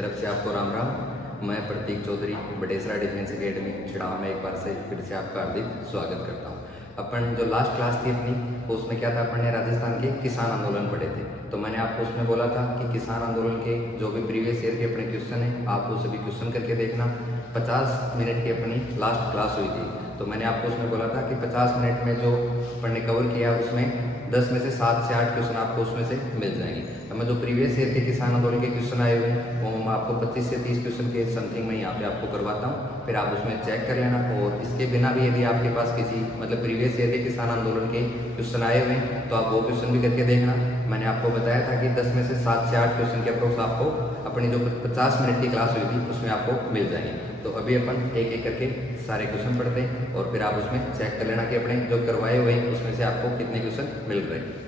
तरफ से आपको राम राम। मैं प्रतीक चौधरी बडेसरा डिफेंस एकेडमी छिड़ाव में एक बार से फिर से आपका हार्दिक स्वागत करता हूँ। अपन जो लास्ट क्लास थी अपनी, उसमें क्या था, अपन ने राजस्थान के किसान आंदोलन पढ़े थे। तो मैंने आपको उसमें बोला था कि किसान आंदोलन के जो भी प्रीवियस ईयर के अपने क्वेश्चन हैं, आप वो सभी क्वेश्चन करके देखना। 50 मिनट की अपनी लास्ट क्लास हुई थी, तो मैंने आपको उसमें बोला था कि 50 मिनट में जो अपन ने कवर किया उसमें 10 में से 7 से 8 क्वेश्चन आपको उसमें से मिल जाएंगे। अब मैं जो प्रीवियस ईयर के किसान आंदोलन के क्वेश्चन आए हुए हैं वो मैं आपको 25 से 30 क्वेश्चन के समथिंग में यहाँ पे आपको करवाता हूँ, फिर आप उसमें चेक कर लेना। और इसके बिना भी यदि आपके पास किसी मतलब प्रीवियस ईयर के किसान आंदोलन के क्वेश्चन आए हुए हैं तो आप वो क्वेश्चन भी करके देखना। मैंने आपको बताया था कि 10 में से 7 से 8 क्वेश्चन के अप्रोक्स आपको अपनी जो 50 मिनट की क्लास हुई थी उसमें आपको मिल जाएंगे। तो अभी अपन एक एक करके सारे क्वेश्चन पढ़ते हैं और फिर आप उसमें चेक कर लेना कि अपने जो करवाए हुए हैं उसमें से आपको कितने क्वेश्चन मिल रहे हैं।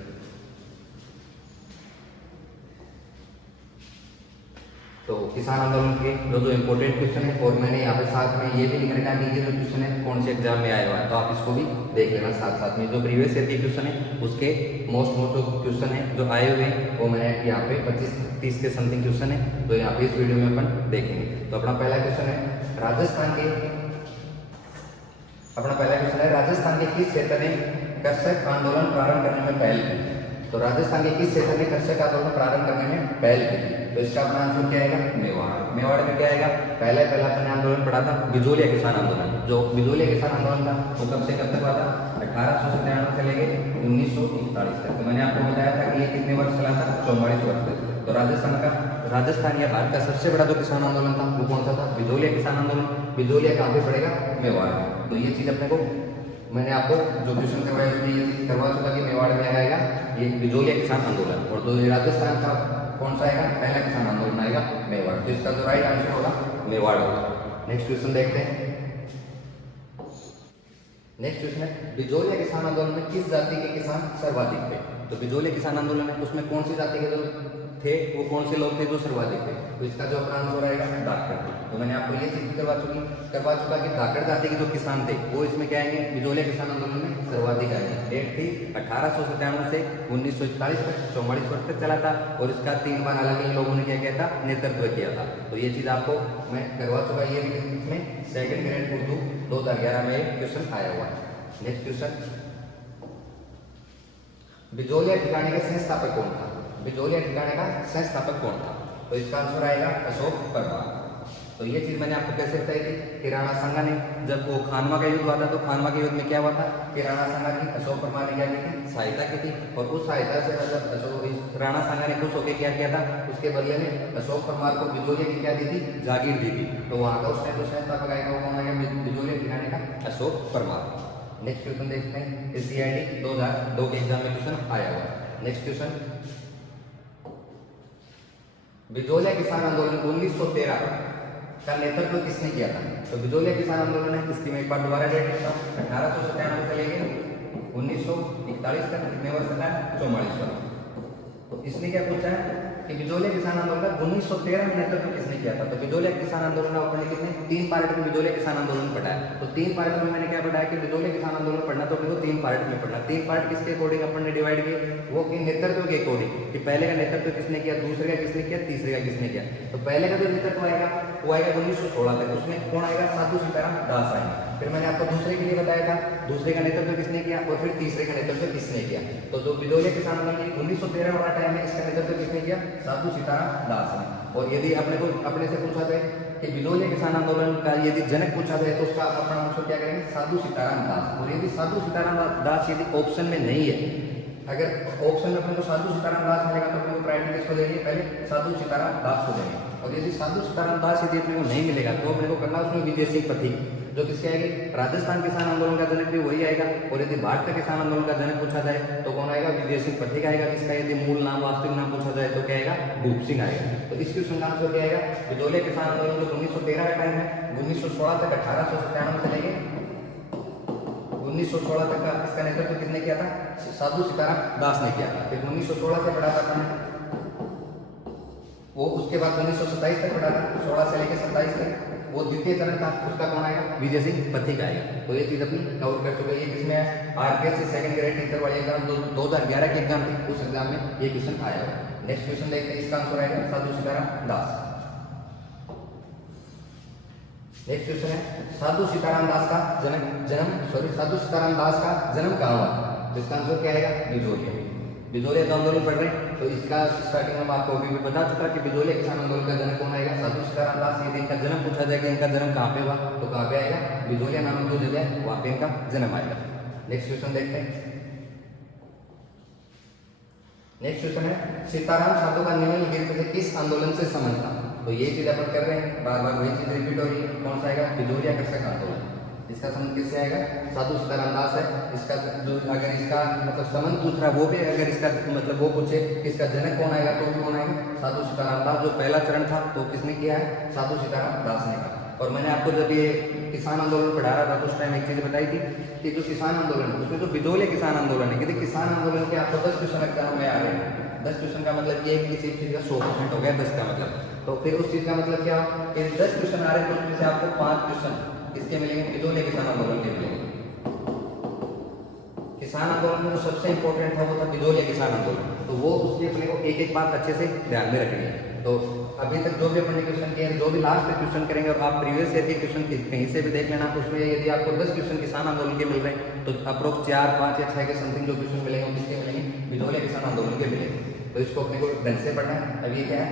तो किसान आंदोलन के जो इम्पोर्टेंट क्वेश्चन है, और मैंने यहाँ पे साथ में ये भी लिख रखा है कि ये जो क्वेश्चन है कौन से एग्जाम में आया हुआ है, तो आप इसको भी देख लेना साथ साथ में। जो प्रीवियस ईयर के क्वेश्चन है उसके मोस्ट जो क्वेश्चन है जो आए हुए हैं वो मैंने यहाँ पे 25-30 के समथिंग क्वेश्चन है तो यहाँ पे इस वीडियो में अपन देखेंगे। तो अपना पहला क्वेश्चन है राजस्थान के किस क्षेत्र ने कृषक आंदोलन प्रारंभ करने में पहल की? तो राजस्थान के किस क्षेत्र ने कृषक आंदोलन प्रारंभ करने में पहल की? तो इसका अपना आंसर क्या आएगा? मेवाड़। मेवाड़ में क्या आएगा? पहला अपने आंदोलन पढ़ा था बिजोलिया किसान आंदोलन। जो बिजोलिया किसान आंदोलन था वो कब से कब तक हुआ था? 1897 से लेके 1941 तक। तो मैंने आपको बताया था कि ये कितने वर्ष चला था? 44 वर्ष तक। तो राजस्थान या भारत का सबसे बड़ा जो किसान आंदोलन था वो कौन सा था? बिजोलिया किसान आंदोलन। बिजोलिया कहाँ पे पड़ेगा? मेवाड़ में। तो ये चीज अपने को मैंने आपको जो क्वेश्चन करवाया उसमें ये चीज करवा चुका कि मेवाड़ में आएगा ये बिजोलिया किसान आंदोलन। और जो राजस्थान का कौन सा आएगा? पहला किसान आंदोलन आएगा मेवाड़। तो इसका जो राइट आंसर होगा मेवाड़ होगा। नेक्स्ट क्वेश्चन देखते हैं। नेक्स्ट क्वेश्चन है बिजोलिया किसान आंदोलन में किस जाति के किसान सर्वाधिक थे? तो बिजोलिया किसान आंदोलन में उसमें कौन सी जाति के जो थे वो कौन से लोग थे जो सर्वाधिक थे? तो इसका जो अपना आंसर आएगा धाकड़। तो मैंने आपको ये चीज करवा चुका कि धाकड़ जाति के जो किसान थे वो इसमें क्या आएंगे? बिजोलिया किसान आंदोलन में सर्वाधिक आएंगे। डेट थी 1897 से 1941 तक, 44 वर्ष तक चला था। और इसका 3 बार अलग अलग लोगों ने क्या किया था? नेतृत्व किया था। तो ये चीज आपको मैं करवा चुका। ये इसमें सेकंड ग्रेड उर्दू 2011 में क्वेश्चन आया हुआ है। नेक्स्ट क्वेश्चन, बिजोलिया ठिकाने का संस्थापक कौन था? बिजोलिया ठिकाने का संस्थापक कौन था? तो इसका आंसर आएगा अशोक परमार। तो ये चीज मैंने आपको कैसे बताई थी कि राणा सांगा ने जब वो खानवा का युद्ध हुआ था तो खानवा के युद्ध में क्या हुआ था कि राणा सांगा की अशोक परमार ने क्या की थी? सहायता की थी। और उस सहायता से मतलब राणा सांगा ने खुश होकर क्या किया था? उसके बदले में अशोक परमार को बिजोलिया की क्या दी थी? जागीर दी थी। तो वहां का उसने जो संस्थापक आएगा वो कौन आएगा? बिजोलिया ठिकाने का अशोक परमार। नेक्स्ट क्वेश्चन देखते हैं। SCID 2002 के एग्जाम में क्वेश्चन आया हुआ है। नेक्स्ट क्वेश्चन, बिजोलिया किसान आंदोलन 1913 का नेतृत्व किसने किया था? तो बिजोलिया किसान आंदोलन है, इसकी मैं एक बार दोबारा डेट लिखता हूँ। 1897 से लेके 1941 तक कितने वर्ष तक है? 44 वर्ष। तो इसने क्या पूछा है कि बिजोलिया किसान आंदोलन 1913 में नेतृत्व किसने किया था? तो बिजोलिया किसान आंदोलन अपने कितने 3 पार्ट में बिजोलिया किसान आंदोलन पढ़ा है। तो 3 पार्ट में मैंने क्या पढ़ा कि बिजोलिया किसान आंदोलन पढ़ना तो अपने को 3 पार्ट में पढ़ना। 3 पार्ट किसके अकॉर्डिंग अपन ने डिवाइड किए? वो कि नेतृत्व के अकॉर्डिंग कि पहले का नेतृत्व किसने किया, दूसरे का किसने किया, तीसरे का किसने किया। तो पहले का जो नेतृत्व आएगा वो आएगा 1916 तक। उसमें कौन आएगा? साधु सीताराम दास आएंगे। फिर मैंने आपको दूसरे के लिए बताया था दूसरे का नेतृत्व किसने किया और फिर तीसरे का नेतृत्व किसने किया। तो जो बिजोलिया किसान आंदोलन 1913 वाला टाइम है इसका नेतृत्व किसने किया? साधु सीताराम दास ने। और यदि अपने से पूछा जाए कि बिजोलिया किसान आंदोलन का यदि जनक पूछा जाए तो उसका अपना आंसर क्या करेंगे? साधु सीताराम दास। और यदि साधु सीताराम दास यदि ऑप्शन में नहीं है, अगर ऑप्शन में अपने को साधु सीताराम दास मिलेगा तो अपने को प्रायोरिटी किसको देंगे? पहले साधु सीताराम दास को देंगे। और यदि साधु सीताराम दास यदि अपने को नहीं मिलेगा तो अपने को करना उसमें विजय सिंह पथिक, जो किसके आएगी? राजस्थान किसान आंदोलन का जनक भी वही आएगा। और यदि भारत का किसान आंदोलन का जनक पूछा जाए तो कौन आएगा? विजय सिंह पथिक आएगा। जिसका यदि मूल नाम वास्तविक नाम पूछा जाए तो क्या आएगा? भूप सिंह आएगा। तो इस क्वेश्चन का आंसर क्या आएगा? बिजोलिया किसान आंदोलन जो 1913 का टाइम है 1916 तक 1897 से लेके 1916 तक का इसका नेतृत्व किसने किया था? साधु सीताराम दास ने किया था। फिर 1916 से पढ़ा था वो, उसके बाद 1927 तक पढ़ा था, 16 से लेकर 27 तक वो द्वितीय चरण था, उसका कौन आएगा? विजय सिंह पथिक आएगा। तो ये चीज अपनी कवर कर चुके हैं। ये किसमें है? RPSC सेकंड ग्रेड टीचर वाले एग्जाम 2011 के एग्जाम थी, उस एग्जाम में ये क्वेश्चन आया है। नेक्स्ट क्वेश्चन देखते हैं। इसका आंसर आएगा साधु सीताराम दास। नेक्स्ट क्वेश्चन है साधु सीताराम दास का साधु सीताराम दास का जन्म कहाँ हुआ? तो इसका आंसर क्या आएगा? बिजोलिया। बिजोलिया का आंदोलन पढ़ रहे हैं तो इसका स्टार्टिंग में आपको अभी भी बता चुका कि बिजोलिया किसान आंदोलन का जनक कौन आएगा? साधु सीताराम दास। यदि इनका जन्म पूछा जाएगा इनका जन्म कहाँ पे हुआ तो कहाँ पे आएगा? बिजोलिया नामक जो जगह है वहाँ पे इनका जन्म आएगा। नेक्स्ट क्वेश्चन देखते हैं। नेक्स्ट क्वेश्चन है सीताराम साधु का निम्नलिखित में से किस आंदोलन से संबंध था? तो ये चीज अपन कर रहे हैं, बार बार वही चीज रिपीट हो रही है। कौन सा आएगा? बिजोलिया कृषक आंदोलन। इसका संबंध किससे आएगा? साधु सीताराम दास है। इसका जो अगर इसका मतलब संबंध पूछ रहा है वो भी अगर इसका मतलब वो पूछे इसका जनक कौन आएगा तो भी कौन आएगा? साधु सीताराम दास। जो पहला चरण था तो किसने किया है? साधु सीताराम दास ने किया। और मैंने आपको जब ये किसान आंदोलन पढ़ा रहा था तो उस टाइम एक चीज बताई थी कि जो किसान आंदोलन है उसमें जो बिजोलिया किसान आंदोलन है, यदि किसान आंदोलन के आपको 10 क्वेश्चन एग्जाम में आ रहे हैं, 10 क्वेश्चन का मतलब ये है कि किसी चीज का 100% हो गया 10 का मतलब, तो फिर उस चीज का मतलब क्या? कि 10 क्वेश्चन आ रहे हैं तो उसमें से आपको 5 क्वेश्चन किसके मिलेंगे? बिजोलिया किसान आंदोलन के मिलेंगे। किसान आंदोलन में जो सबसे इंपॉर्टेंट था वो था बिजोलिया किसान आंदोलन, तो वो उसके अपने को एक एक बात अच्छे से ध्यान में रखनी है। तो अभी तक जो भी अपन ने क्वेश्चन किए जो भी लास्ट में क्वेश्चन करेंगे और आप प्रीवियस ईयर के क्वेश्चन कहीं से भी देख लेना, उसमें यदि आपको 10 क्वेश्चन किसान आंदोलन के मिल रहे हैं तो अप्रोक्स 4, 5 या 6 के समथिंग जो क्वेश्चन मिलेंगे वो किसके मिलेंगे? बिजोलिया किसान आंदोलन के मिलेंगे। तो इसको अपने को ढंग से पढ़ना है। अब ये क्या है?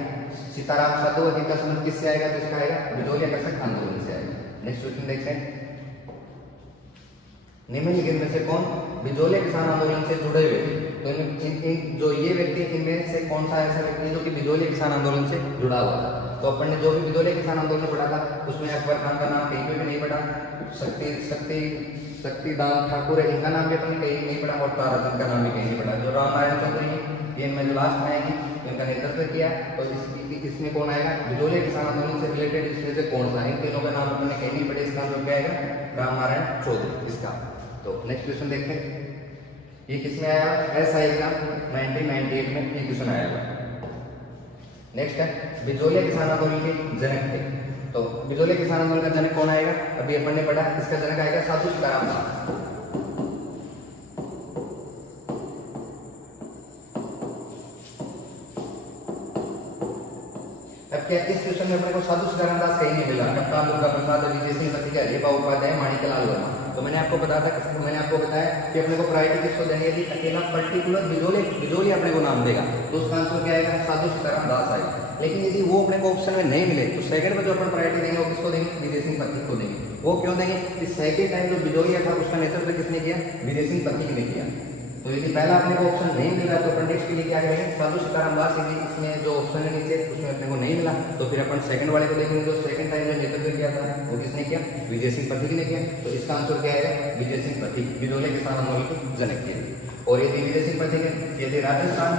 सीताराम साधु इनका संबंध किससे आएगा? तो इसका आएगा बिजोलिया कृषक आंदोलन से आएगा। नेक्स्ट क्वेश्चन देखते हैं। निम्नलिखित में से कौन बिजोलिया किसान आंदोलन से जुड़े हुए? तो जो ये व्यक्ति इनमें से कौन सा ऐसा व्यक्ति है जो कि बिजोलिया किसान आंदोलन से जुड़ा हुआ था? तो अपन ने जो भी बिजोलिया किसान आंदोलन पढ़ा था उसमें अकबर खान का नाम कहीं पे भी नहीं पढ़ा, शक्तिदान ठाकुर है इनका नाम भी अपन ने कहीं नहीं पढ़ा, और ताराचंद का नाम भी कहीं नहीं पढ़ा। जो राम नारायण चौधरी है ये इनमें जो लास्ट आएंगे इनका नेतृत्व किया, तो इसमें कौन आएगा? बिजोलिया किसान आंदोलन से रिलेटेड इसमें से कौन सा? इन तीनों का नाम अपन ने कहीं नहीं पढ़े, इसका जो क्या आएगा? राम नारायण चौधरी इसका। तो नेक्स्ट क्वेश्चन देखते हैं। ये किसमें आया? ऐसा एग्जाम 1998 में ये क्वेश्चन आया हुआ। नेक्स्ट है बिजोलिया किसान आंदोलन के जनक थे। तो बिजोलिया किसान आंदोलन का जनक कौन आएगा? अभी अपन ने पढ़ा, इसका जनक आएगा साधु सीताराम दास। अब क्या इस क्वेश्चन में अपने को साधु सीताराम दास कहीं नहीं मिला? कप्तान दुर्गा प्रसाद, विजय सिंह पत्रिका, रेबा उपाध्याय, माणिकलाल वर्मा। तो मैंने आपको बताया कि अपने को प्रायोरिटी किसको देनी है? अकेला पर्टिकुलर बिजोलिया अपने को नाम देगा तो उसका आंसर क्या आएगा? साधु सीताराम दास आएगा। लेकिन यदि वो अपने को ऑप्शन में नहीं मिले तो सेकंड में जो अपन प्रायोरिटी देंगे वो किसको देंगे? विजय सिंह पथिक को देंगे। वो क्यों देंगे? इस सेकंड टाइम जो बिजोलिया था उसका नेतृत्व किसने किया? विजय सिंह पथिक ने किया। तो यदि पहला अपने को ऑप्शन नहीं मिला तो अपन नेक्स्ट के लिए क्या करेंगे? साधु सीताराम दास। यदि इसमें जो ऑप्शन है नीचे उसमें अपने को नहीं मिला तो फिर अपन सेकंड वाले को देखेंगे जो सेकंड टाइम जो नेतृत्व किया था वो किसने किया? विजय सिंह पथिक ने किया। तो इसका आंसर क्या आएगा? विजय सिंह पथिक बिजोलिया किसान आंदोलन के जनक थे। और यदि विजय सिंह पथिक है, यदि राजस्थान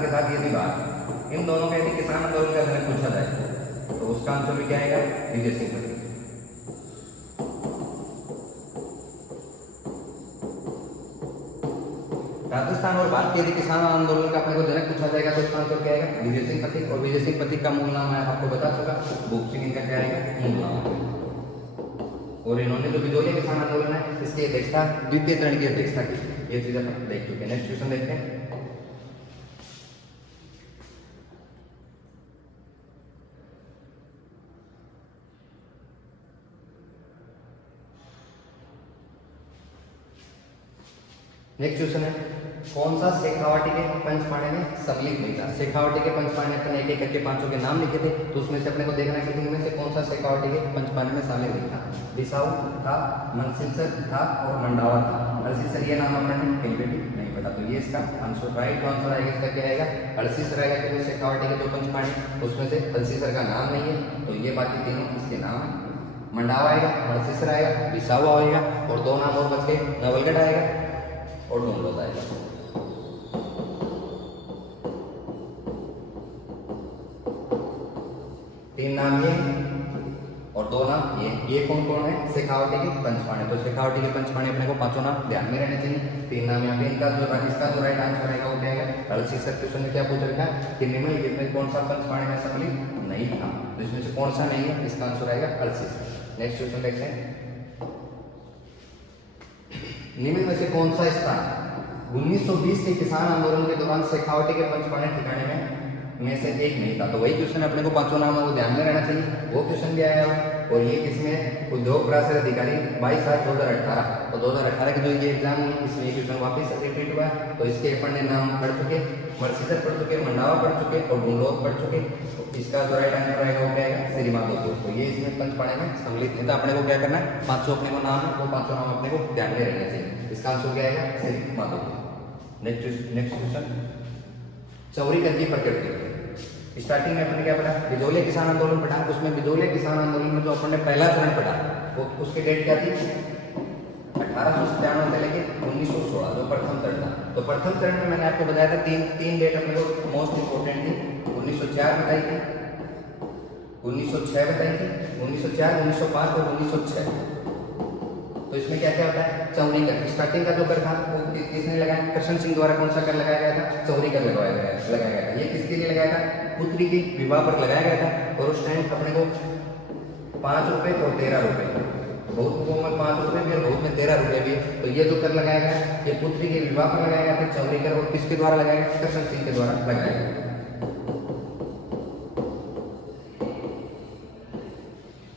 के साथ यदि बात इन दोनों का यदि किसान आंदोलन का जनक पूछा जाए तो उसका आंसर भी क्या आएगा? विजय सिंह पथिक। राजस्थान और भारत के यदि किसान आंदोलन का अपने को जनक पूछा जाएगा तो इसका आंसर क्या आएगा? विजय सिंह पथिक। और विजय सिंह पथिक का मूल नाम मैं आपको बता चुका, भूप सिंह इनका क्या आएगा? मूल नाम। और इन्होंने जो बिजोलिया किसान आंदोलन है इसकी अध्यक्षता द्वितीय चरण की अध्यक्षता की, ये चीज अपन देख चुके हैं। नेक्स्ट क्वेश्चन देखते हैं। नेक्स्ट क्वेश्चन है कौन सा शेखावटी के पंचपाणे में सम्मिलित नहीं था? शेखावटी के पंचपाणे अपन एक एक करके पांचों के नाम लिखे थे तो उसमें से अपने को देखना है कि इनमें से कौन सा शेखावटी के पंचपाणे में शामिल नहीं था। बिसाऊ था, मनसिलसर था और मंडावा था। मनसिलसर ये नाम अपने कहीं पे भी नहीं पता, तो ये इसका आंसर राइट आंसर आएगा। इसका क्या आएगा? मनसिलसर आएगा, क्योंकि शेखावटी के दो पंचपाणे उसमें से मनसिलसर का नाम नहीं है तो ये बाकी तीनों इसके नाम है। मंडावा आएगा, मनसिलसर आएगा, बिसाऊ आएगा और दो नाम और बच गए, नवलगढ़ आएगा और डोंगलोद आएगा। तीन नाम ये और दो नाम ये कौन कौन है? शेखावटी के पंचपाणे। तो शेखावटी के पंचपाणे अपने को पांचों नाम ध्यान में रहने चाहिए। तीन नाम यहाँ पे इनका इसका जो राइट आंसर आएगा वो क्या आएगा? हलसीसर। क्वेश्चन में क्या पूछ रखा है कि निम्नलिखित में कौन सा पंचपाणे में सम्मिलित नहीं था? तो इसमें से कौन सा नहीं है? इसका आंसर आएगा हलसीसर। नेक्स्ट क्वेश्चन देखते हैं। निम्न में से कौन सा स्थान 1920 के किसान आंदोलन के दौरान शेखावटी के पंचपाणे ठिकाने में में से एक नहीं था, तो वही क्वेश्चन अपने को पांचों नाम है वो ध्यान में रहना चाहिए, वो क्वेश्चन भी आया हुआ। और ये किसमें उद्योग प्राधिकरण अधिकारी 22/7/2018, तो 2018 के जो ये एग्जाम है इसमें ये क्वेश्चन वापस रिपीट हुआ है। तो इसके अपन ने नाम पढ़ चुके, मर्सीधर पढ़ चुके, मंडावा पढ़ चुके और गुंडलोक पढ़ चुके। तो इसका जो राइट आंसर रहेगा वो क्या आएगा, श्री माधोपुर। तो ये इसमें पंचपाणे में सम्मिलित है। तो अपने को क्या करना है, 500 अपने को नाम है वो 500 नाम अपने को ध्यान में रहना चाहिए। इसका आंसर क्या आएगा, श्री माधोपुर। नेक्स्ट क्वेश्चन, चौरीकर की प्रकृति। स्टार्टिंग में अपने क्या पढ़ा, बिजोलिया किसान आंदोलन पढ़ा। उसमें बिजोलिया किसान आंदोलन में जो अपन ने पहला चरण पढ़ा वो उसकी डेट क्या थी, 1897 से लेके 1916 जो प्रथम चरण था। तो प्रथम चरण में मैंने आपको बताया था तीन डेट अपने को मोस्ट इंपोर्टेंट थी। 1904 बताई थी, 1906 बताई थी, 1904, 1905 और 1906। तो इसमें क्या क्या होता है, चौरी कर। स्टार्टिंग का जो कर था वो किसने लगाया, कृष्ण सिंह द्वारा कौन सा कर लगाया गया था, चौरी कर लगाया गया था। ये किसके लिए लगाया था, पुत्री के विवाह पर लगाया गया था। और उस टाइम अपने को 5 रुपए और 13 रुपए, बहुत में 5 रुपए भी और बहुत में 13 रुपए भी। तो ये जो कर लगाया गया ये पुत्री के विवाह पर लगाया गया था, चौरी कर। और किसके द्वारा लगाया गया, कृष्ण सिंह के द्वारा लगाया गया।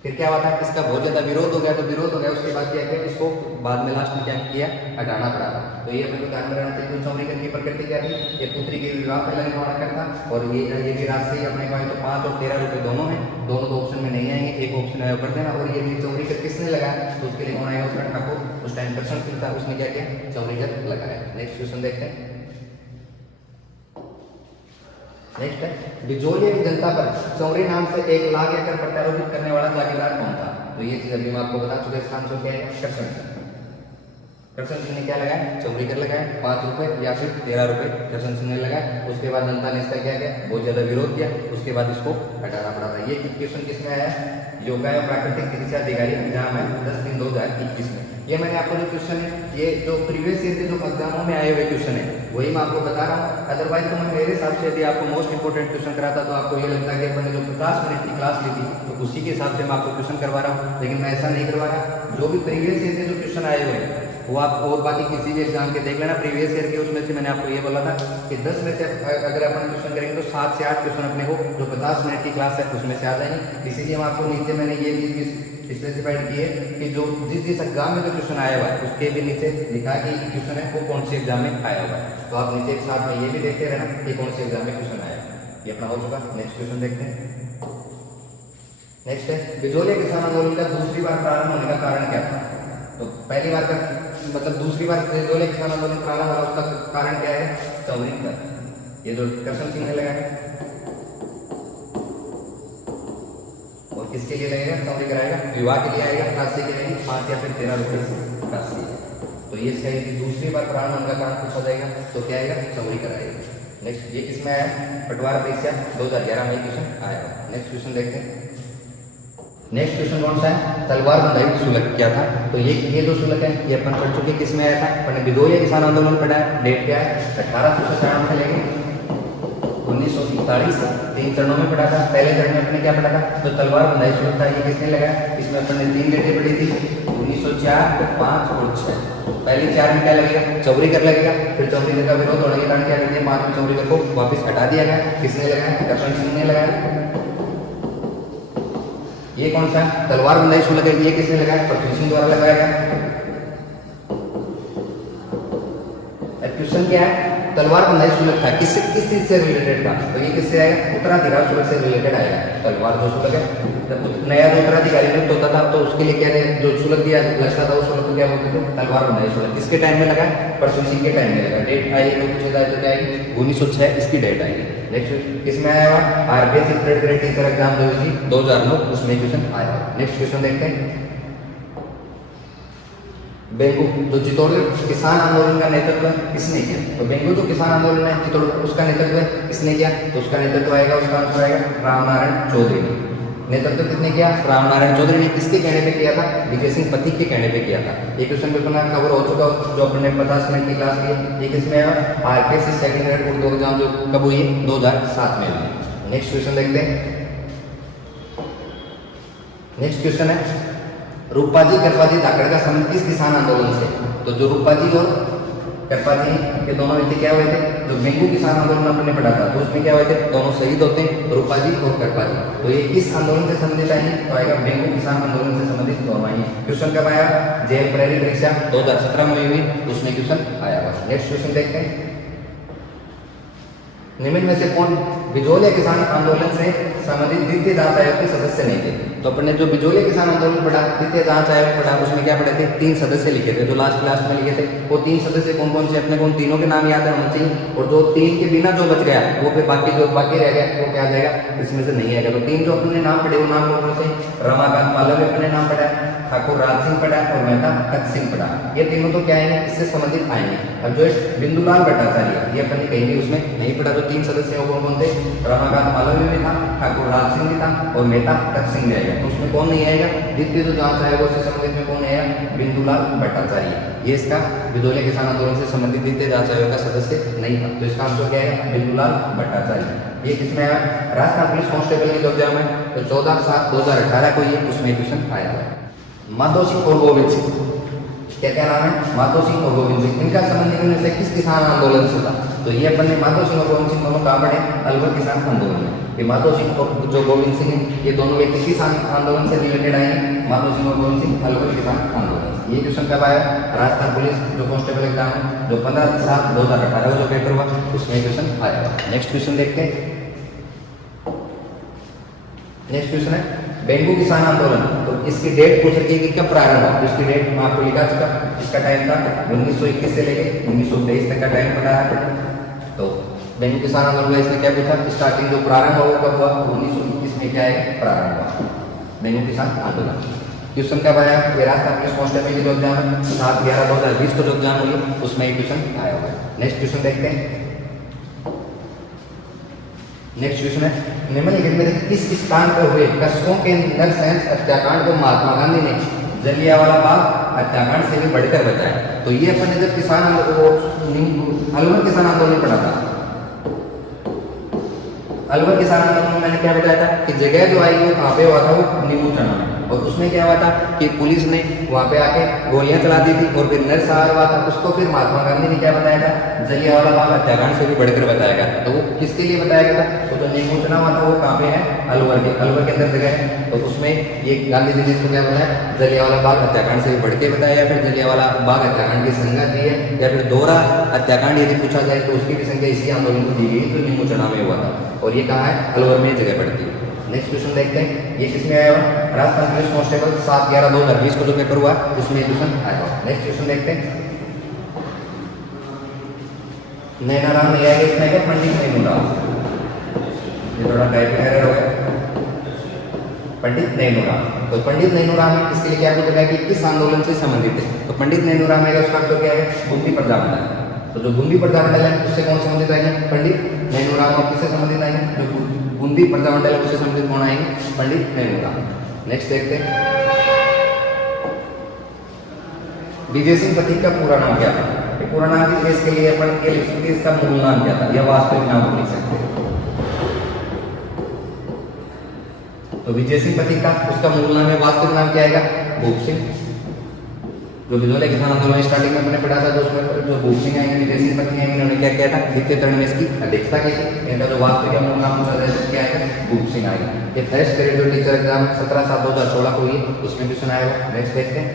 फिर क्या हुआ था, इसका बहुत ज्यादा विरोध हो गया। तो विरोध हो गया, उसके बाद क्या किया, इसको बाद में लास्ट में क्या किया, हटाना पड़ा। तो ये अपने को ध्यान में रहना चाहिए। तो चौरीकर की प्रकृति क्या थी, ये पुत्री के विवाह पर लगने वाला कर था। और ये भी राशि अपने को तो 5 और 13 रुपए दोनों है, दोनों तो ऑप्शन में नहीं आएंगे, एक ऑप्शन है कर देना। और ये भी चौरीकर किसने लगाया, तो उसके लिए कौन आएगा, उसका ठाकुर। उस टाइम कृष्ण सिंह था, उसने क्या किया, चौरीकर लगाया। नेक्स्ट क्वेश्चन देखते हैं। नेक्स्ट है, बिजोलिया की जनता पर चौरी नाम से 1 लाख एकड़ प्रत्यारोपित करने वाला जागीरदार कौन था। तो ये चीज अभी मैं आपको बता चुका। इसका आंसर क्या है, कृष्ण सिंह। कृष्ण सिंह ने क्या लगाया, चौरी कर लगाया, 5 रुपए या फिर 13 रुपए कृष्ण सिंह ने लगाया। उसके बाद जनता ने इसका क्या किया, बहुत ज्यादा विरोध किया। उसके बाद इसको हटाना पड़ा था। ये क्वेश्चन किसमें आया, योगा एवं प्राकृतिक चिकित्सा अधिकारी एग्जाम है 10/3/2021 में। ये मैंने आपको जो क्वेश्चन है, ये जो प्रीवियस ईयर के जो एग्जामों में आए हुए क्वेश्चन है वही मैं आपको बता रहा हूँ। अदरवाइज तो मैं मेरे हिसाब से यदि आपको मोस्ट इंपोर्टेंट क्वेश्चन कराता तो आपको ये लगता है कि मैंने जो 50 मिनट की क्लास ली थी तो उसी के हिसाब से मैं आपको क्वेश्चन करवा रहा हूँ। लेकिन मैं ऐसा नहीं करवा रहा। जो भी प्रीवियस ईयर के जो क्वेश्चन आए हुए हैं वो आप और बाकी किसी भी एग्जाम के देख लेना प्रीवियस ईयर के। उसमें से मैंने आपको ये बोला था कि 10 में से अगर अपन क्वेश्चन करेंगे तो 7 से 8 क्वेश्चन अपने को जो 50 मिनट की क्लास है उसमें से आ जाएंगे। इसीलिए मैं आपको नीचे मैंने ये चीज स्पेसिफाइड की है कि जो जिस एग्जाम में जो क्वेश्चन आया हुआ है उसके भी नीचे लिखा कि क्वेश्चन है वो कौन से एग्जाम में आया हुआ है। तो आप नीचे एक साथ में ये भी देखते रहना कि कौन से एग्जाम में क्वेश्चन आया। ये अपना हो चुका। नेक्स्ट क्वेश्चन देखते हैं। नेक्स्ट है, बिजोलिया किसान आंदोलन का दूसरी बार प्रारंभ होने का कारण क्या था। तो पहली बार का मतलब दूसरी बार बिजोलिया किसान आंदोलन प्रारंभ हुआ उसका कारण क्या है, चौरी कर। ये जो कृष्ण सिंह ने लगाया और किसके लिए लगेगा, चौरी कराएगा, विवाह के लिए आएगा, राशि के लिए 5 या फिर 13 रुपए राशि। तो ये इसका यदि दूसरी बार प्रारंभ होने का कारण पूछा जाएगा तो क्या आएगा, चौरी कराएगा। नेक्स्ट ये किसमें आया, पटवार परीक्षा 2011 में क्वेश्चन आया। नेक्स्ट क्वेश्चन देखते हैं। नेक्स्ट क्वेश्चन कौन सा है, तलवार बंधाई शुल्क क्या था। तो ये जो शुल्क है ये अपन पढ़ चुके, किसमें आया था, अपन ने बिजोलिया किसान आंदोलन पढ़ा है। डेट क्या है, 1897 से लेके 1943 3 चरणों में पढ़ा था। पहले चरण में अपने क्या पढ़ा था, जो तलवार बंधाई शुल्क था ये किसने लगाया। इसमें अपन ने 3 डेटें पढ़ी थी, 1904, 5 और 6। पहले 4 में क्या लगेगा, चौरी कर लगेगा। फिर चौरी कर का विरोध होने के कारण क्या करते हैं, 5 में चौरी कर को वापस हटा दिया गया। किसने लगाया, कृष्ण सिंह ने लगाया। ये कौन सा तलवार बंधाई शुल्क है, ये किसने लगाया, पृथ्वी सिंह द्वारा लगाया गया। क्वेश्चन क्या है, तलवार बंधाई शुल्क था किस चीज से रिलेटेड था। तो ये किससे आएगा, उत्तराधिकार शुल्क से रिलेटेड आएगा। तलवार जो शुल्क है, जब नया जो उत्तराधिकारी नियुक्त होता था तो उसके लिए क्या जो शुल्क दिया लगता था उस शुल्क को क्या बोलते थे, तलवार बंधाई शुल्क। किसके टाइम में लगा, पृथ्वी सिंह के टाइम में लगा। डेट आई तो पूछा जाए तो क्या आएगी, 1906 इसकी डेट आएगी। नेक्स्ट किसमें आया हुआ, RBSC third grade teacher exam जो थी 2009 उसमें क्वेश्चन आया। नेक्स्ट क्वेश्चन देखते हैं। बेंगू जो चित्तौड़गढ़ किसान आंदोलन का नेतृत्व किसने किया। तो बेंगू जो किसान आंदोलन है चित्तौड़गढ़ उसका नेतृत्व किसने किया, तो उसका नेतृत्व आएगा, उसका आंसर आएगा रामनारायण चौधरी ने। नेतृत्व किसने किया, रामनारायण चौधरी ने। किसके कहने पे किया था, विजय सिंह पथिक के कहने पे किया था। ये क्वेश्चन पेपर में कवर हो चुका जो अपने 50 मिनट की क्लास की। ये किसमें है, RKS second grade Urdu exam जो कब हुई है, 2007 में हुई। नेक्स्ट क्वेश्चन देखते हैं। नेक्स्ट क्वेश्चन है, रूपाजी करपाजी धाकड़ का संबंध किस किसान आंदोलन से। तो जो रूपाजी और कृपा जी, ये दोनों व्यक्ति क्या हुए थे? जो बेंगू किसान आंदोलन अपन ने पढ़ा था तो उसमें क्या हुए थे? दोनों शहीद होते हैं, रूपा जी और कृपा जी। तो ये किस आंदोलन से संबंधित आएंगे? तो आएगा बेंगू किसान आंदोलन से संबंधित दोनों आएंगे। क्वेश्चन कब आया? जेल प्रेरित परीक्षा 2017 में हुई, उसमें क्वेश्चन आया हुआ। नेक्स्ट क्वेश्चन देखते हैं। निम्न में से कौन बिजोलिया किसान आंदोलन से संबंधित द्वितीय जांच आयोग के सदस्य नहीं थे? तो अपन ने जो बिजोलिया किसान आंदोलन पढ़ा, द्वितीय जांच आयोग पढ़ा, उसमें क्या पढ़े थे? 3 सदस्य लिखे थे, जो लास्ट क्लास में लिखे थे। वो 3 सदस्य कौन कौन से? अपने को उन तीनों के नाम याद होने चाहिए, और जो 3 के बिना जो बच गया वो फिर बाकी जो बाकी रह गया वो क्या आ जाएगा? इसमें से नहीं आएगा। तो 3 जो अपने नाम पढ़े वो नाम कौन कौन से? रमाकांत मालवीय अपने नाम पढ़ा, ठाकुर राज सिंह पढ़ा और मेहता तख्त सिंह पढ़ा। ये तीनों तो क्या आएंगे? इससे संबंधित आएंगे। अब जो बिंदुलाल भट्टाचार्य, ये अपन ने कहीं भी उसमें नहीं पढ़ा। जो 3 सदस्य हैं वो कौन थे? रमाकांत मालवीय भी था, ठाकुर राज सिंह भी था और मेहता तख्त सिंह भी आएगा। तो उसमें कौन नहीं आएगा? द्वितीय जो जांच आएगा उससे संबंधित में कौन आएगा? बिंदुलाल भट्टाचार्य। ये इसका बिजोलिया किसान आंदोलन से संबंधित द्वितीय जांच आयोग का सदस्य नहीं था। तो इसका आंसर क्या आएगा? बिंदुलाल भट्टाचार्य। ये किसमें आया? राजस्थान पुलिस कांस्टेबल के जो एग्जाम है तो 14/7/2018 को ये उसमें क्वेश्चन आया है। माधो सिंह और गोविंद सिंह, क्या क्या नाम है? माधो सिंह और गोविंद सिंह। इनका संबंध इनमें से किस किसान आंदोलन से था? तो ये अपन ने माधो सिंह और गोविंद सिंह दोनों कहाँ पढ़े? अलवर किसान आंदोलन में। ये माधो सिंह और जो गोविंद सिंह है ये दोनों व्यक्ति किस आंदोलन से रिलेटेड आए हैं? माधो सिंह और गोविंद सिंह अलवर किसान आंदोलन। ये क्वेश्चन कब आया? राजस्थान पुलिस जो कांस्टेबल एग्जाम है जो 15/7/2018 को जो पेपर हुआ उसमें क्वेश्चन आया। नेक्स्ट क्वेश्चन देखते हैं। नेक्स्ट क्वेश्चन है बेंगू किसान आंदोलन। तो इसकी डेट पूछ रखी है कि कब प्रारंभ हुआ? तो इसकी डेट मैं आपको लिखा चुका। इसका टाइम था 1921 से लेके 1923 तक का टाइम पड़ा है। तो बेंगू किसान आंदोलन इसने क्या पूछा? स्टार्टिंग जो प्रारंभ हुआ कब हुआ? 1921 में क्या है? प्रारंभ हुआ बेंगू किसान आंदोलन। क्वेश्चन कब आया? ये राजस्थान पुलिस कांस्टेबल की जो एग्जाम है 7/11/2020 को जो एग्जाम हुई उसमें ये क्वेश्चन आया हुआ है। नेक्स्ट क्वेश्चन देखते हैं। नेक्स्ट क्वेश्चन है निम्नलिखित में से किस स्थान पर हुए कसबों के नरसंस हत्याकांड को महात्मा गांधी ने जलियांवाला बाग हत्याकांड से भी बढ़कर बताया? तो ये अपन ने जब किसान अलवर किसान आंदोलन पढ़ा था, अलवर किसान आंदोलन में मैंने क्या बताया था कि जगह जो आई वो कहाँ पे हुआ था? वो नीमू चना में। और उसमें क्या हुआ था कि पुलिस ने वहाँ पे आके गोलियां चला दी थी और फिर नरसंहार हुआ था। उसको फिर महात्मा गांधी ने क्या बताया था? जलियांवाला बाग हत्याकांड से भी बढ़कर बताया गया था। तो वो किसके लिए बताया गया था? तो जो नीमू चना हुआ था वो कहाँ पे है? अलवर के अंदर जगह है। तो उसमें ये गांधी जी ने इसको क्या बताया? जलियांवाला बाग हत्याकांड से भी बढ़ के बताया, या फिर जलियांवाला बाग हत्याकांड की संज्ञा दी है, या फिर दोहरा हत्याकांड यदि पूछा जाए तो उसकी भी संज्ञा इसी आंदोलन को दी गई तो नीमू चना में हुआ था। और ये कहाँ है? अलवर में जगह पड़ती है। नेक्स्ट क्वेश्चन देखते हैं। ये किसमें आया हुआ? राजस्थान पुलिस कांस्टेबल 7/11/2020 को जो पेपर हुआ उसमें क्वेश्चन आया हुआ। नेक्स्ट क्वेश्चन देखते हैं। नैनाराम नहीं आएगा, इसमें आएगा पंडित नैनूराम। ये थोड़ा टाइपिंग एरर हो गया। पंडित नैनूराम। तो पंडित नैनूराम इसके लिए क्या पूछा गया कि किस आंदोलन से संबंधित है? तो पंडित नैनूराम आएगा, उसका आंसर क्या है? बूंदी प्रजामंडल। तो जो बूंदी प्रजामंडल है उससे कौन संबंधित आएंगे? पंडित नैनूराम। और किससे संबंधित आएंगे? जो बूंदी प्रजामंडल उससे संबंधित कौन आएंगे? पंडित नैनूराम। नेक्स्ट देखते हैं। विजय सिंह पथिक का पूरा नाम क्या था? पूरा नाम भी इसके लिए अपन ये लिख सकते हैं, इसका मूल नाम क्या था या वास्तविक नाम लिख सकते हैं। तो विजय सिंह पथिक का उसका मूल नाम है, वास्तविक नाम क्या आएगा? भूप सिंह। जो बिजोलिया किसान आंदोलन स्टार्टिंग में हमने पढ़ा था तो उसमें जो भूप सिंह आएंगे, विजय सिंह पथिक आएंगे, उन्होंने क्या किया था? द्वितीय चरण में इसकी अध्यक्षता की थी। इनका जो वास्तविक मूल नाम पूछा जाए तो क्या आएगा? भूप सिंह आएगा। ये फर्स्ट ग्रेड जो टीचर एग्जाम 17/7/2016 को हुई उसमें क्वेश्चन आएगा। नेक्स्ट देखते हैं।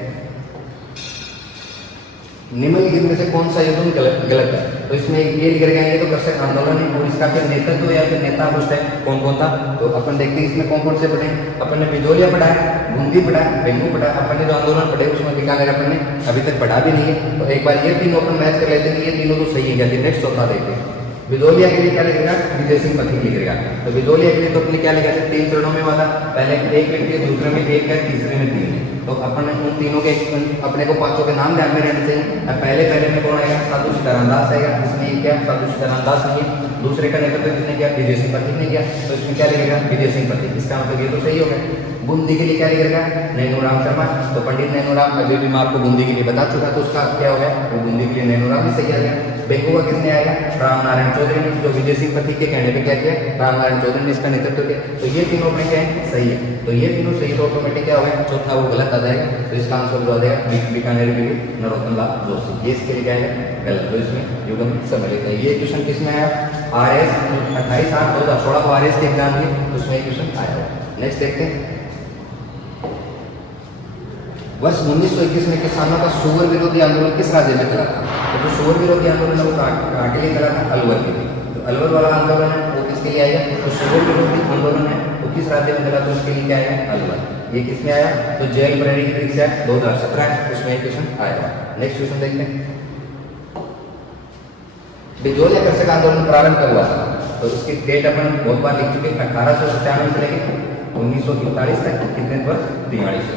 निम्नलिखित में से कौन सा युद्ध गलत है? तो इसमें ये लिख रखे हैं तो कृषक आंदोलन है और इसका फिर नेतृत्व या फिर नेता पुष्ट है कौन कौन था? तो अपन देखते हैं इसमें कौन कौन से पढ़े। अपन ने बिजोलिया पढ़ा है, बूंदी पढ़ा है, बेंगू पढ़ा है। अपन ने जो आंदोलन पढ़े उसमें बीकानेर अपन ने अभी तक पढ़ा भी नहीं है। तो एक बार ये तीनों अपन मैच कर लेते हैं, ये तीनों तो सही है क्या? नेक्स्ट चौथा देखते हैं। बिजोलिया के लिए क्या लिखेगा? विजय सिंह पथिक लिखेगा। तो बिजोलिया के लिए तो अपने क्या लिखा है? 3 चरणों में वाला, पहले एक व्यक्ति, दूसरे में 1 है, तीसरे में 3 है। तो अपन उन तीनों के अपने को 5 के नाम ध्यान में रहने चाहिए। पहले में कौन आएगा? साधु सीताराम दास आएगा। इसमें क्या? साधु सीताराम दास नहीं है। दूसरे का नेतृत्व किसने किया? विजय सिंह पथिक ने किया। तो इसमें क्या लिखेगा? विजय सिंह पथिक। इसका मतलब ये तो सही हो गया। बूंदी के लिए क्या लिखेगा? नैनूराम शर्मा। तो पंडित नैनूराम अभी भी मैं आपको बूंदी के लिए बता चुका, तो उसका क्या हो गया? वो बूंदी के लिए नैनूराम भी सही आ गया। बेंगू का किसने आएगा? राम नारायण चौधरी ने, जो विजय सिंह पथिक के कहने पे क्या किया? राम नारायण चौधरी ने इसका नेतृत्व किया। तो ये तीनों अपने क्या है? सही है। तो ये तीनों सही, तो ऑटोमेटिक क्या हो गया? चौथा वो गलत आ आ जाएगा, तो इसका आंसर जो आ जाएगा बीकानेर के लिए नरोत्तम लाल जोशी। ये इसके लिए क्या है गलत, तो इसमें युग्म सम्मिलित है। ये क्वेश्चन किसमें आया RS 28/8/2016 को RS के एग्जाम के, तो उसमें क्वेश्चन आया। नेक्स्ट देखते हैं, वर्ष 1921 में किसानों का सुअर विरोधी आंदोलन किस राज्य में चला था? तो जो सुअर विरोधी आंदोलन है वो कहाँ के लिए चला था? अलवर के लिए। तो अलवर वाला आंदोलन है वो किसके लिए आएगा? तो सुअर विरोधी आंदोलन है वो किस राज्य में चला, तो उसके लिए क्या आएगा? अलवर। ये किसमें आया? तो जेल प्रेरणी परीक्षा 2017 उसमें क्वेश्चन आएगा। नेक्स्ट क्वेश्चन देखते हैं, बिजोलिया कृषक आंदोलन प्रारंभ कब हुआ था? तो उसकी डेट अपन बहुत बार लिख चुके, 1897 से लेकर 1941 तक, कितने वर्ष? 43।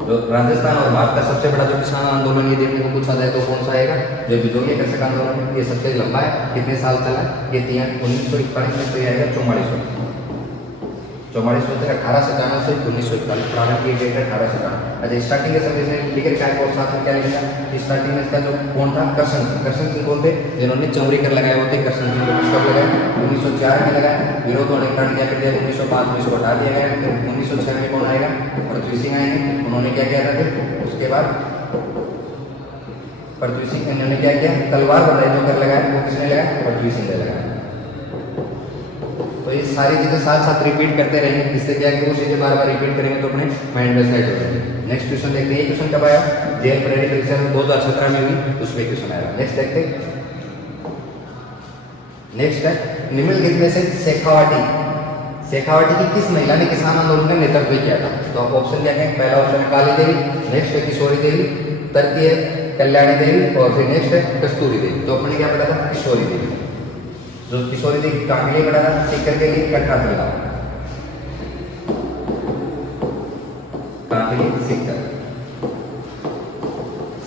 जो राजस्थान और भारत का सबसे बड़ा जो किसान आंदोलन ये देखने को पूछा जाए तो कौन सा आएगा? जो बिजोलिया कृषक आंदोलन है, ये सबसे लंबा है, कितने साल चला? ये 1941 में, तो ये आएगा 44। 44 में 1897 से 1941 प्रारंभ की डेट है 1897। अच्छा, स्टार्टिंग के समय में लिखे क्या है और साथ में क्या लिखा? स्टार्टिंग में इसका जो कौन था? करशन सिंह। करशन सिंह कौन थे? जिन्होंने चमड़ी कर लगाए होते। करशन सिंह को कब लगाए? 1904 में लगाए। विरोध होने के कारण क्या कर दिया? 1905 में इसको हटा दिया गया। फिर 1906 में कौन आएगा? पृथ्वी सिंह आएंगे। उन्होंने क्या किया था फिर? उसके बाद पृथ्वी सिंह इन्होंने क्या किया? तलवार बताई जो कर लगाया, वो किसने लगाया? पृथ्वी सिंह ने लगाया। तो ये सारी चीजें साथ साथ रिपीट करते रहेंगे, इससे क्या है कि वो चीजें बार बार रिपीट करेंगे तो अपने माइंड में सेट हो जाएंगे। नेक्स्ट क्वेश्चन देखते हैं, ये क्वेश्चन कब आया? जेल प्रेरणी परीक्षा 2017 में हुई, उसमें क्वेश्चन आया। नेक्स्ट देखते हैं, नेक्स्ट है निम्नलिखित में से शेखावटी की किस महिला ने किसान आंदोलन में नेतृत्व किया था? तो ऑप्शन क्या है? पहला ऑप्शन है काली देवी, नेक्स्ट है किशोरी देवी, तृतीय कल्याणी देवी और फिर नेक्स्ट है कस्तूरी देवी। तो अपने क्या पढ़ा था? किशोरी देवी। जो किशोरी देवी कहाँ के लिए पढ़ा था? सीकर के लिए, कटरा तलगांव। कहाँ के लिए? सीकर।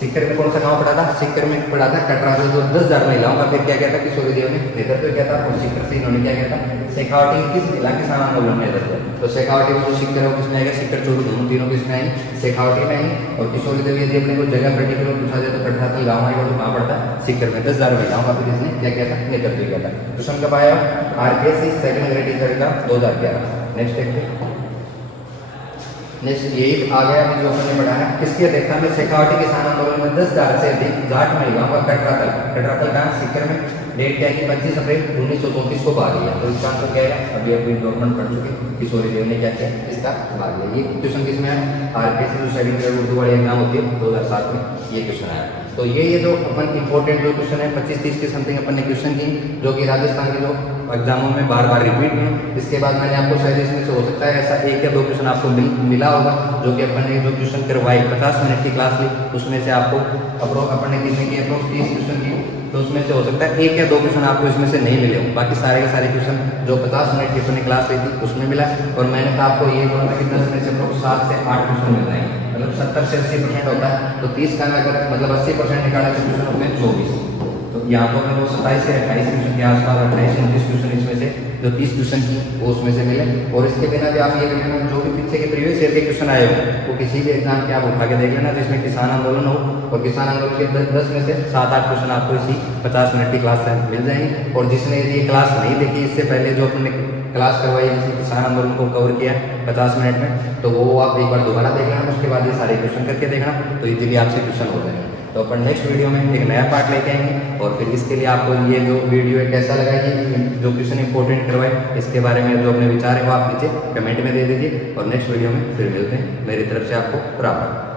सीकर में कौन सा गांव पढ़ा था? सीकर में पढ़ा था कटरा से जो 10,000 महिलाओं का फिर क्या कहता है? किशोरी देवी ने नेतृत्व किया था। और सीकर से इन्होंने क्या कहता? शेखावटी किस महिला किसान आंदोलन में नेतृत्व? तो शेखावटी में जो सीकर है वो किसमें आएगा? सीकर चोरू दोनों तीनों किसमें आएंगे? शेखावटी में आएंगे। और किशोरी देवी यदि अपने को जगह पर्टिकुलर पूछा जाए तो कटरा तलगांव आएगा, तो कहाँ पड़ता? सीकर में 10,000 महिलाओं का फिर इसने क्या किया था? नेतृत्व किया था। क्वेश्चन कब आया? RPSC सेकंड ग्रेड टीचर का 2011। नेक्स्ट देखते हैं, नेक्स्ट यही आ गया अभी जो हमने पढ़ा है। किसकी अध्यक्षता में शेखावटी किसान आंदोलन में 10,000 से अधिक जाट महिलाओं का कटरातल का सीकर में डेट क्या है कि 25 अप्रैल 1934 को भाग लिया। तो इसका आंसर क्या है? अभी अभी डॉक्यूमेंट पढ़ चुके, किशोरी देवी ने क्या किया? इसका भाग लिया। ये क्वेश्चन किसमें है? RPSC जो सेकंड ग्रेड उर्दू वाली एग्जाम होती है 2007 में ये क्वेश्चन आया। तो ये जो अपन इंपॉर्टेंट जो क्वेश्चन है 25-30 के समथिंग अपन ने क्वेश्चन की, जो कि राजस्थान के जो एग्जामों में बार बार रिपीट हुए। इसके बाद मैंने आपको शायद इसमें से हो सकता है ऐसा 1 या 2 क्वेश्चन आपको मिला होगा, जो कि अपन ने जो क्वेश्चन करवाई 50 मिनट की क्लास ली, उसमें से आपको अपन ने कितने की अप्रोक्स 30 क्वेश्चन की, तो उसमें से हो सकता है 1 या 2 क्वेश्चन आपको इसमें से नहीं मिले हो। बाकी सारे के सारे क्वेश्चन जो 50 मिनट की अपनी क्लास ली थी उसमें मिला। और मैंने कहा आपको ये बोला कि 10 में से अप्रोक्स 7 से 8 क्वेश्चन मिल जाएंगे, मतलब 70 से 80% होता है। तो 30 का अगर मतलब 80% निकाला तो क्वेश्चन उसमें 24। तो यहाँ तो हमें वो 27 से 28 क्वेश्चन के आसपास 28-29 क्वेश्चन इसमें से जो 30 क्वेश्चन की वो उसमें से मिले। और इसके बिना भी आप ये कर लेना, जो भी पीछे के प्रीवियस ईयर के क्वेश्चन आए हो वो किसी भी एग्जाम के आप उठा के देख लेना, जिसमें किसान आंदोलन हो, और किसान आंदोलन के 10 में से 7-8 क्वेश्चन आपको इसी 50 मिनट की क्लास से मिल जाएंगे। और जिसने ये क्लास नहीं देखी इससे पहले जो अपने क्लास करवाई जिसने किसान आंदोलन को कवर किया 50 मिनट में, तो वो आप एक बार दोबारा देख लेना, उसके बाद ये सारे क्वेश्चन करके देखना, तो इजीली आपसे क्वेश्चन हो जाएंगे। तो अपन नेक्स्ट वीडियो में एक नया पार्ट लेके आएंगे। और फिर इसके लिए आपको ये जो वीडियो है कैसा लगा, ये जो क्वेश्चन इंपॉर्टेंट करवाए इसके बारे में जो अपने विचार है वो आप नीचे कमेंट में दे दीजिए। और नेक्स्ट वीडियो में फिर मिलते हैं। मेरी तरफ से आपको राम राम।